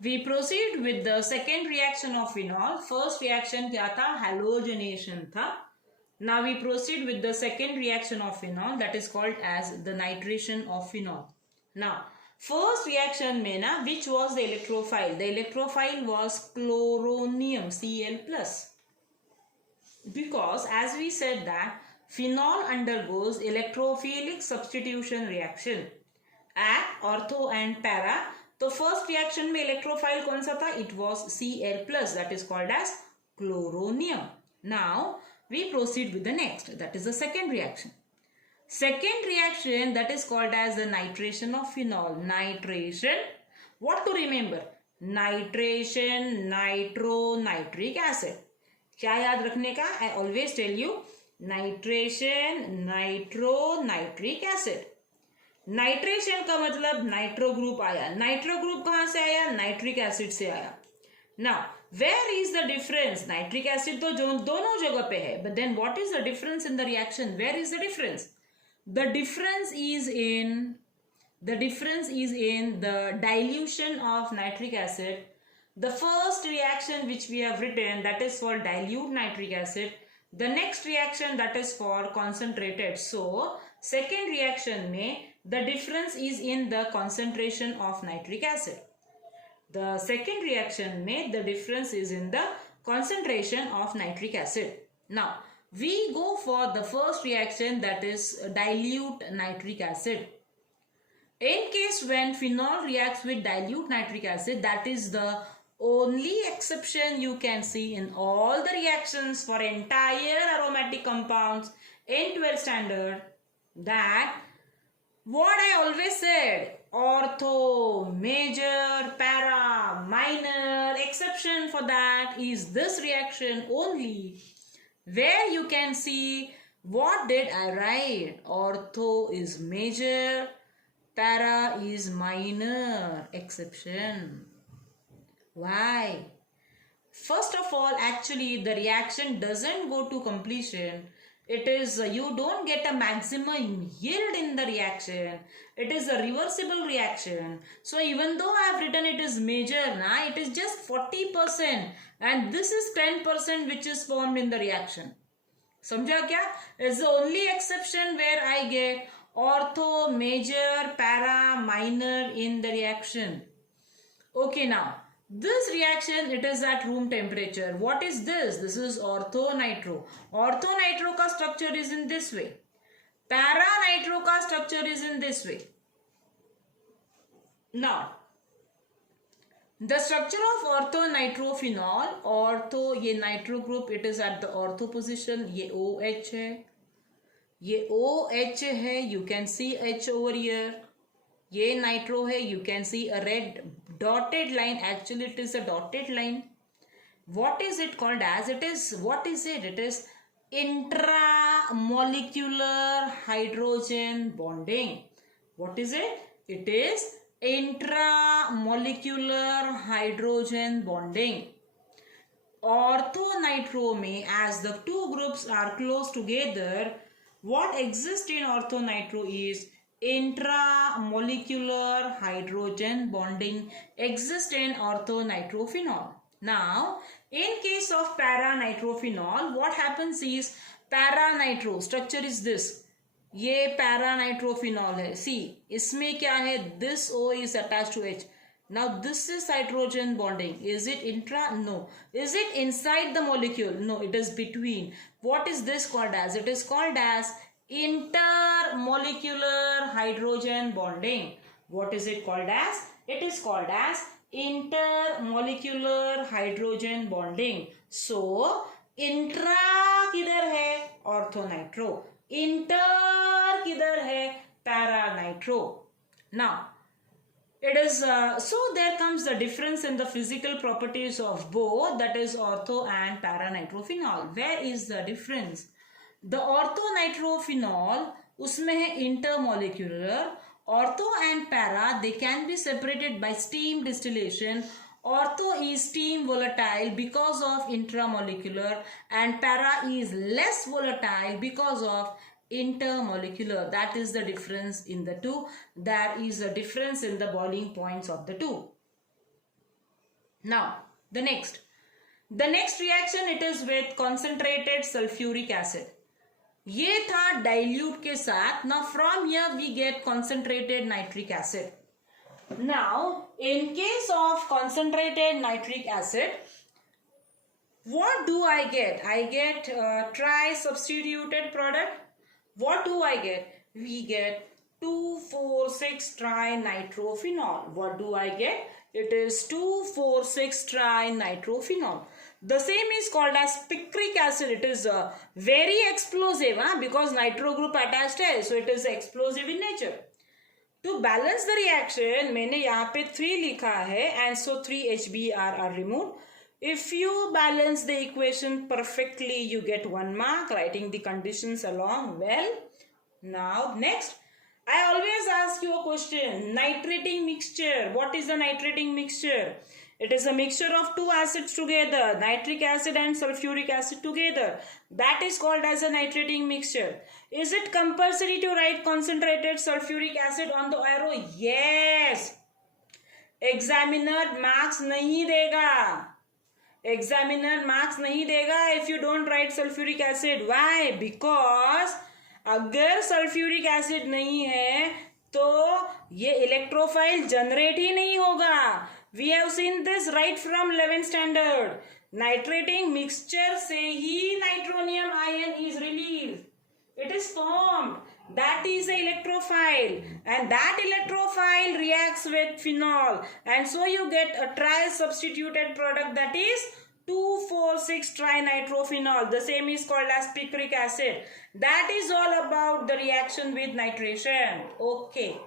We proceed with the second reaction of phenol. First reaction क्या था? Halogenation था. Now we proceed with the second reaction of phenol, that is called as the nitration of phenol. Now, first reaction में ना, which was the electrophile? The electrophile was chloronium Cl plus. Because as we said that phenol undergoes electrophilic substitution reaction at ortho and para. तो first reaction में electrophile कौन सा था? It was Cl plus, that is called as chloronium. Now we proceed with the next, that is the second reaction. Second reaction, that is called as the nitration of phenol. Nitration, what to remember? Nitration, nitro, nitric acid. क्या याद रखने का? I always tell you, nitration, nitro, nitric acid. Nitration का मतलब nitro group आया. Nitro group कहां से आया? नाइट्रिक एसिड से आया. Now where is the difference? Nitric acid तो जो दोनों जगह पे है, but then what is the difference in the reaction? Where is the difference? The difference is in the dilution of nitric acid. The first reaction which we have written, that is for dilute nitric acid. The next reaction, that is for concentrated. So second reaction में the difference is in the concentration of nitric acid. The second reaction में the difference is in the concentration of nitric acid. Now we go for the first reaction, that is dilute nitric acid. In case when phenol reacts with dilute nitric acid, that is the only exception you can see in all the reactions for entire aromatic compounds in 12th standard, that what I always said, ortho, major, para, minor, exception for that is this reaction only, where you can see what did I write? Ortho is major, para is minor, exception. Why? First of all, actually the reaction doesn't go to completion. It is, you don't get a maximum yield in the reaction. It is a reversible reaction. So even though I have written it is major, it is just 40%, and this is 10% which is formed in the reaction. समझा क्या? It's the only exception where I get ortho, major, para, minor in the reaction. Okay, now this reaction, it is at room temperature. What is this? This is orthonitro. Orthonitro ka structure is in this way. Paranitro ka structure is in this way. Now, the structure of orthonitrophenol, ortho, ये nitro group, it is at the ortho position. ये OH है, ये OH है, you can see H over here. ये nitro है, you can see a red dotted line. Actually it is a dotted line. What is it called as? It is, what is it? It is intramolecular hydrogen bonding. What is it? It is intramolecular hydrogen bonding. Orthonitro में, as the two groups are close together, what exists in orthonitro is intramolecular hydrogen bonding exists in orthonitrophenol. Now, in case of paranitrophenol, what happens is, paranitro structure is this. ये paranitrophenol है. See, इसमें क्या है? This O is attached to H. Now this is hydrogen bonding. Is it intra? No. Is it inside the molecule? No, it is between. What is this called as? It is called as intermolecular hydrogen bonding. What is it called as? It is called as intermolecular hydrogen bonding. So intra किधर है? Orthonitro. Inter किधर है? Paranitro. Now it is so there comes the difference in the physical properties of both, that is ortho and paranitrophenol. Where is the difference? The orthonitrophenol, उसमें है intermolecular. Ortho and para, they can be separated by steam distillation. Ortho is steam volatile because of intramolecular, and para is less volatile because of intermolecular. That is the difference in the two. There is a difference in the boiling points of the two. Now the next reaction, it is with concentrated sulfuric acid. ये था dilute के साथ. Now from here we get concentrated nitric acid. Now in case of concentrated nitric acid, what do I get? I get tri-substituted product. What do I get? We get 2,4,6-trinitrophenol. What do I get? It is 2,4,6-trinitrophenol. The same is called as picric acid. It is very explosive because nitro group attached है, so it is explosive in nature. To balance the reaction, मैंने यहाँ पे 3 लिखा है, and so 3 HBr are removed. If you balance the equation perfectly, you get 1 mark, writing the conditions along well. Now next, I always ask you a question. Nitrating mixture. What is a nitrating mixture? It is a mixture of 2 acids together, nitric acid and sulfuric acid together. That is called as a nitrating mixture. Is it compulsory to write concentrated sulfuric acid on the arrow? Yes. Examiner marks नहीं देगा. Examiner marks नहीं देगा if you don't write sulfuric acid. Why? Because अगर sulphuric acid नहीं है तो ये electrophile generate ही नहीं होगा. We have seen this right from 11th standard. Nitrating mixture से ही nitronium ion is release. It is formed. That is a electrophile, and that electrophile reacts with phenol, and so you get a tri-substituted product, that is 2,4,6-trinitrophenol. The same is called as picric acid. That is all about the reaction with nitration. Okay.